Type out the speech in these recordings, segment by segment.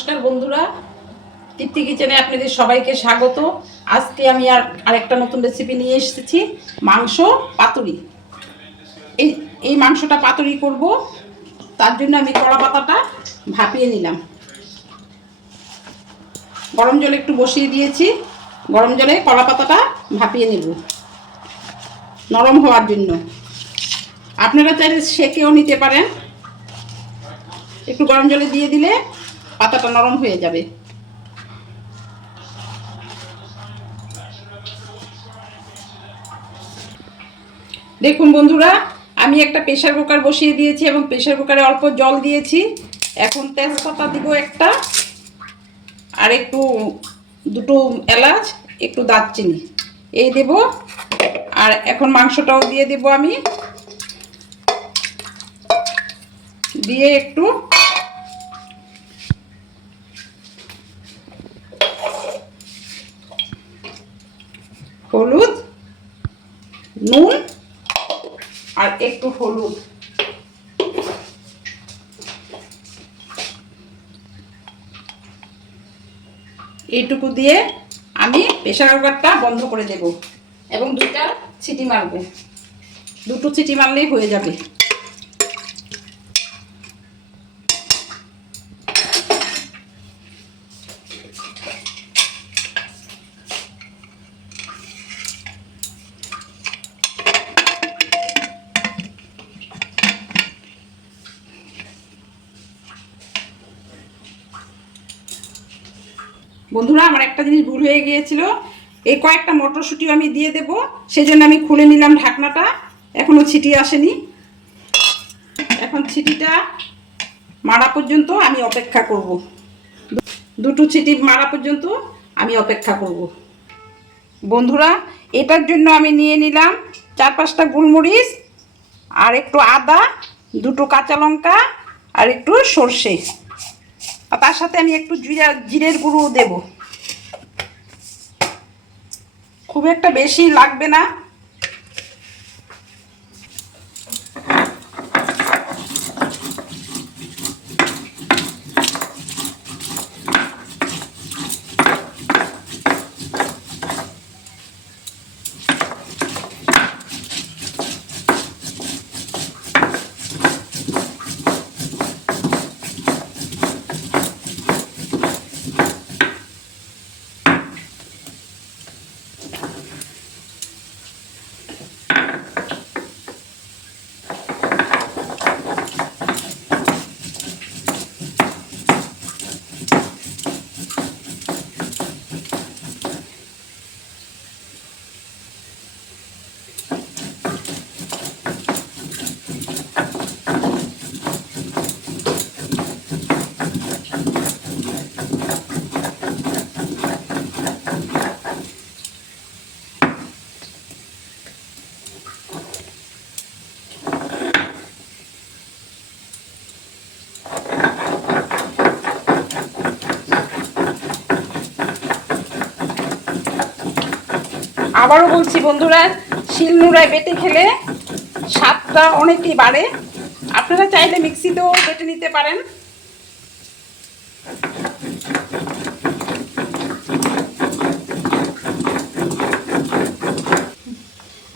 নমস্কার বন্ধুরা, তৃপ্তি কিচেনে আপনাদের সবাইকে স্বাগত। আজকে আমি আরেকটা নতুন রেসিপি নিয়ে এসেছি, মাংস পাতুরি। এই মাংসটা পাতুরি করব, তার জন্য আমি কড়া পাতাটা ভাপিয়ে নিলাম। গরম জলে একটু বসিয়ে দিয়েছি, গরম জলে কড়া পাতাটা ভাপিয়ে নেব নরম হওয়ার জন্য। আপনারা চাইলে সেকেও নিতে পারেন, একটু গরম জলে দিয়ে দিলে পাতাটা নরম হয়ে যাবে। দেখুন বন্ধুরা, আমি একটা প্রেসার কুকার বসিয়ে দিয়েছি এবং প্রেসার কুকারে অল্প জল দিয়েছি। এখন তেজপাতা দিব একটা, আর একটু দুটো এলাচ, একটু দারচিনি এই দেব। আর এখন মাংসটাও দিয়ে দেব আমি, দিয়ে একটু হলুদ, নুন আর একটু হলুদ, এইটুকু দিয়ে আমি প্রেসার কুকারটা বন্ধ করে দেব এবং দুটো সিটি মারব। দুটো সিটি মারলেই হয়ে যাবে। বন্ধুরা, আমার একটা জিনিস ভুল হয়ে গিয়েছিল, এই কয়েকটা মটরশুঁটিও আমি দিয়ে দেব, সেজন্য আমি খুলে নিলাম ঢাকনাটা। এখনো ছিটি আসেনি, এখন ছিটিটা মারা পর্যন্ত আমি অপেক্ষা করব। দুটো ছিটি মারা পর্যন্ত আমি অপেক্ষা করব। বন্ধুরা, এটার জন্য আমি নিয়ে নিলাম 4-5টা গোলমরিচ, আর একটু আদা, দুটো কাঁচা লঙ্কা আর একটু সর্ষে, আর তার সাথে আমি একটু জিরের গুঁড়ো দেব। খুব একটা বেশি লাগবে না। আবারও বলছি বন্ধুরা, শিলনোড়ায় বেটে খেলে স্বাদটা অনেকই বাড়ে। আপনারা চাইলে মিক্সিতেও বেটে নিতে পারেন।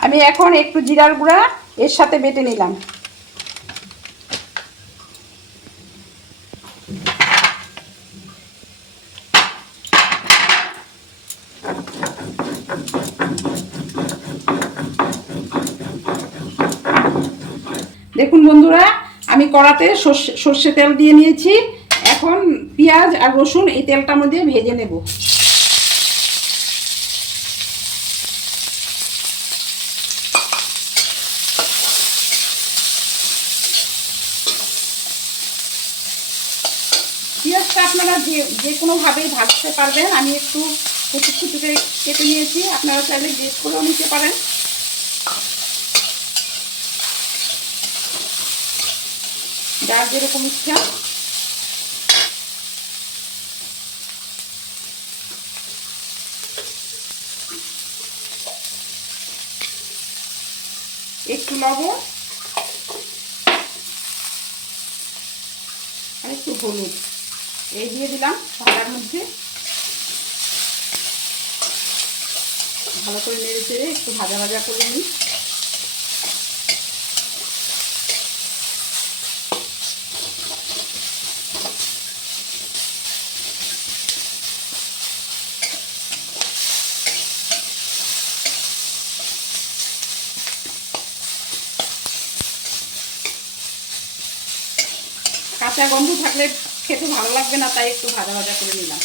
আমি এখন একটু জিরার গুঁড়া এর সাথে বেটে নিলাম। দেখুন বন্ধুরা, আমি কড়াতে সর্ষে তেল দিয়ে নিয়েছি। এখন পেঁয়াজ আর রসুন এই তেলটার মধ্যে ভেজে নেব। পেঁয়াজটা আপনারা যে কোনোভাবেই ভাজতে পারবেন। আমি একটু কুচি কুচি করে কেটে নিয়েছি, আপনারা চাইলে গ্রেট করেও নিতে পারেন। যার যেরকম ইচ্ছা। একটু লবণ আর একটু হলুদ এই দিয়ে দিলাম ভাজার মধ্যে। ভালো করে নেড়ে চেড়ে একটু ভাজা ভাজা করে নিই। কাঁচা গন্ধ থাকলে খেতে ভালো লাগবে না, তাই একটু ভাজা ভাজা করে নিলাম।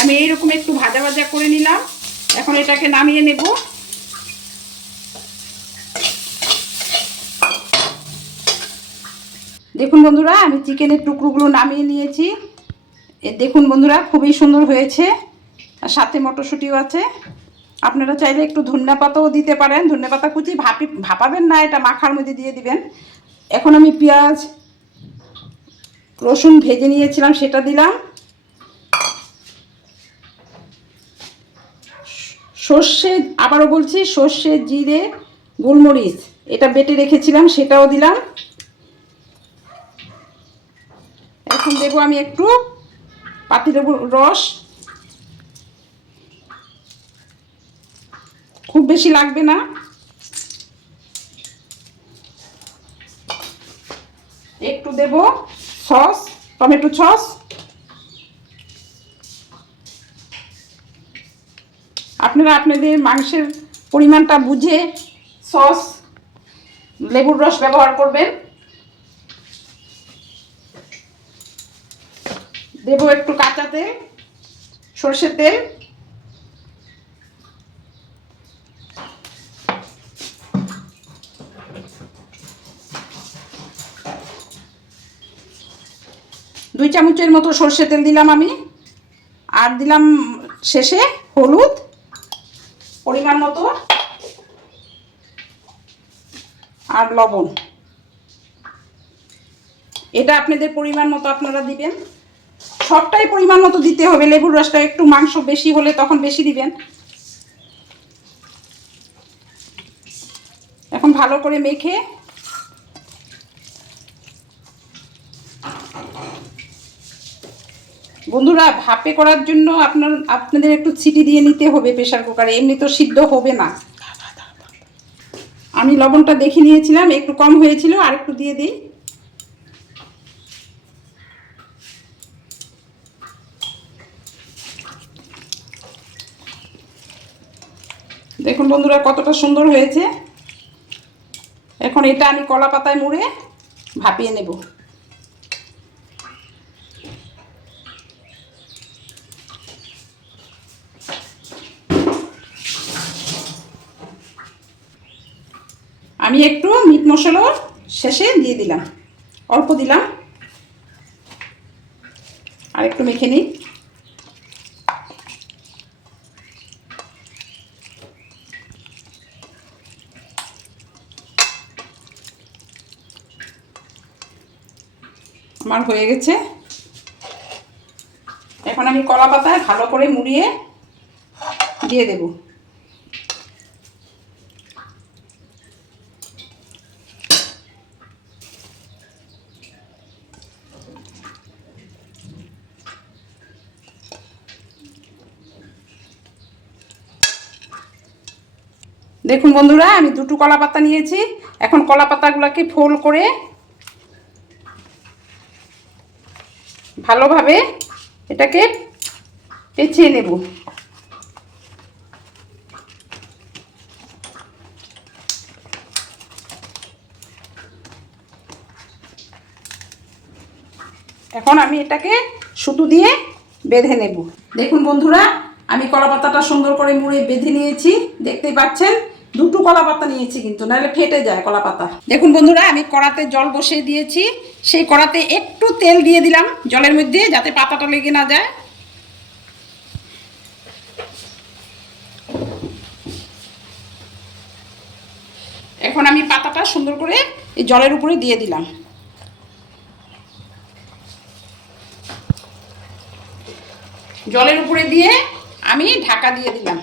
আমি এইরকম একটু ভাজা ভাজা করে নিলাম। এখন এটাকে নামিয়ে নেব। দেখুন বন্ধুরা, আমি চিকেনের টুকরোগুলো নামিয়ে নিয়েছি। দেখুন বন্ধুরা, খুবই সুন্দর হয়েছে, আর সাথে মটরশুঁটিও আছে। আপনারা চাইলে একটু ধনিয়া পাতাও দিতে পারেন। ধনিয়া পাতা কুচি ভাপাবেন না, এটা মাখার মধ্যে দিয়ে দিবেন। এখন আমি পেঁয়াজ রসুন ভেজে নিয়েছিলাম, সেটা দিলাম। সর্ষে, আবারও বলছি, সর্ষে, জিরে, গোলমরিচ এটা বেটে রেখেছিলাম, সেটাও দিলাম। এখন দেবো আমি একটু পাতিলেবুর রস, খুব বেশি লাগবে না। একটু দেব সস, টমেটো সস। আপনারা আপনাদের মাংসের পরিমাণটা বুঝে সস, লেবুর রস ব্যবহার করবেন। দেব একটু কাঁচা তেল, সরষের তেল। দুই চামচের মতো সরষের তেল দিলাম আমি। আর দিলাম শেষে হলুদ পরিমাণ মতো, আর লবণ। এটা আপনাদের পরিমাণ মতো আপনারা দিবেন। সবটাই পরিমাণ মতো দিতে হবে। লেবুর রসটা একটু মাংস বেশি হলে তখন বেশি দিবেন। এখন ভালো করে মেখে বন্ধুরা, ভাপে করার জন্য আপনাদের একটু সিটি দিয়ে নিতে হবে প্রেসার কুকারে, এমনি তো সিদ্ধ হবে না। আমি লবণটা দেখে নিয়েছিলাম, একটু কম হয়েছিল, আর একটু দিয়ে দিই। দেখুন বন্ধুরা, কতটা সুন্দর হয়েছে। এখন এটা আমি কলা পাতায় মুড়ে ভাপিয়ে নেব। আমি একটু মিট মশলা শেষে দিয়ে দিলাম, অল্প দিলাম। আর একটু মেখে নিই। আমার হয়ে গেছে। এখন আমি কলা পাতায় ভালো করে মুড়িয়ে দিয়ে দেব। দেখুন বন্ধুরা, আমি দুটো কলা পাতা নিয়েছি। এখন কলা পাতাগুলোকে ফোল্ড করে ভালোভাবে এটাকে পেঁচিয়ে নেব। এখন আমি এটাকে সুতো দিয়ে বেঁধে নেব। দেখুন বন্ধুরা, আমি কলা পাতাটা সুন্দর করে মুড়ে বেঁধে নিয়েছি। দেখতেই পাচ্ছেন, দুটো কলা পাতা নিয়েছি, কিন্তু নাহলে ফেটে যায় কলা পাতা। দেখুন বন্ধুরা, আমি কড়াতে জল বসিয়ে দিয়েছি। সেই কড়াতে একটু তেল দিয়ে দিলাম জলের মধ্যে, যাতে পাতাটা লেগে না যায়। এখন আমি পাতাটা সুন্দর করে এই জলের উপরে দিয়ে দিলাম। জলের উপরে দিয়ে আমি ঢাকা দিয়ে দিলাম।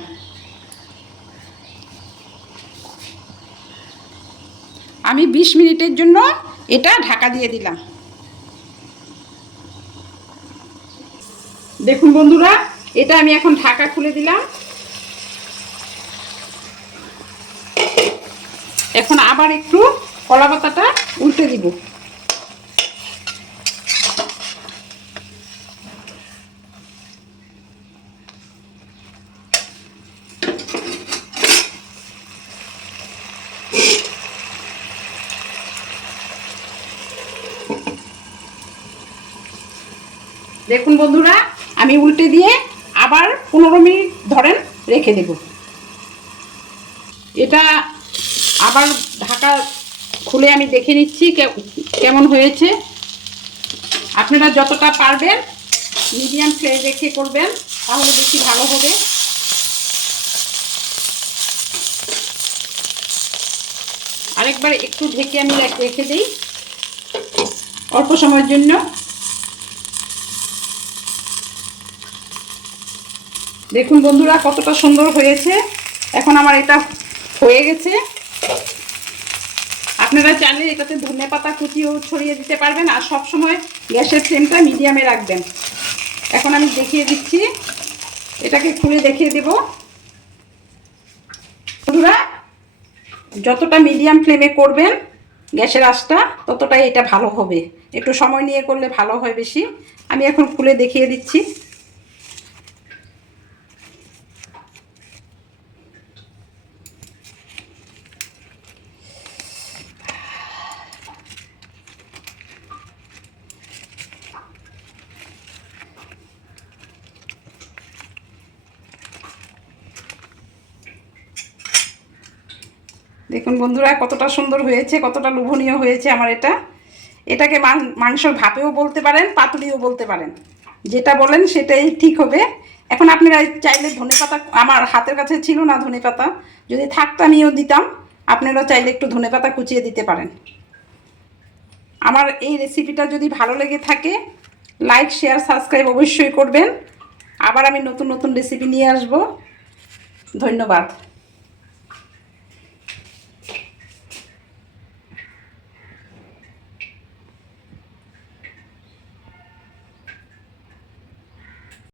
আমি 20 মিনিটের জন্য এটা ঢাকা দিয়ে দিলাম। দেখুন বন্ধুরা, এটা আমি এখন ঢাকা খুলে দিলাম। এখন আবার একটু কলা পাতাটা উল্টে দিব। দেখুন বন্ধুরা, আমি উল্টে দিয়ে আবার 15 মিনিট ধরেন রেখে দেব। এটা আবার ঢাকা খুলে আমি দেখে নিচ্ছি কেমন হয়েছে। আপনারা যতটা পারবেন মিডিয়াম ফ্লেম রেখে করবেন, তাহলে বেশি ভালো হবে। আরেকবার একটু ঢেকে আমি রেখে দিই অল্প সময়ের জন্য। দেখুন বন্ধুরা, কতটা সুন্দর হয়েছে। এখন আমার এটা হয়ে গেছে। আপনারা চাইলে এটাতে ধনেপাতা কুচিও ছড়িয়ে দিতে পারবেন, আর সব সময় গ্যাসের ফ্লেমটা মিডিয়ামে রাখবেন। এখন আমি দেখিয়ে দিচ্ছি, এটাকে খুলে দেখিয়ে দেব। বন্ধুরা, যতটা মিডিয়াম ফ্লেমে করবেন গ্যাসের আঁচটা, ততটাই এটা ভালো হবে। একটু সময় নিয়ে করলে ভালো হয় বেশি। আমি এখন খুলে দেখিয়ে দিচ্ছি। দেখুন বন্ধুরা, কতটা সুন্দর হয়েছে, কতটা লোভনীয় হয়েছে আমার এটা। এটাকে মাংসর ভাপেও বলতে পারেন, পাতুরিও বলতে পারেন, যেটা বলেন সেটাই ঠিক হবে। এখন আপনারা চাইলে ধনেপাতা, আমার হাতের কাছে ছিল না ধনেপাতা, যদি থাকতো আমিও দিতাম। আপনারা চাইলে একটু ধনেপাতা কুচিয়ে দিতে পারেন। আমার এই রেসিপিটা যদি ভালো লেগে থাকে, লাইক, শেয়ার, সাবস্ক্রাইব অবশ্যই করবেন। আবার আমি নতুন নতুন রেসিপি নিয়ে আসব। ধন্যবাদ।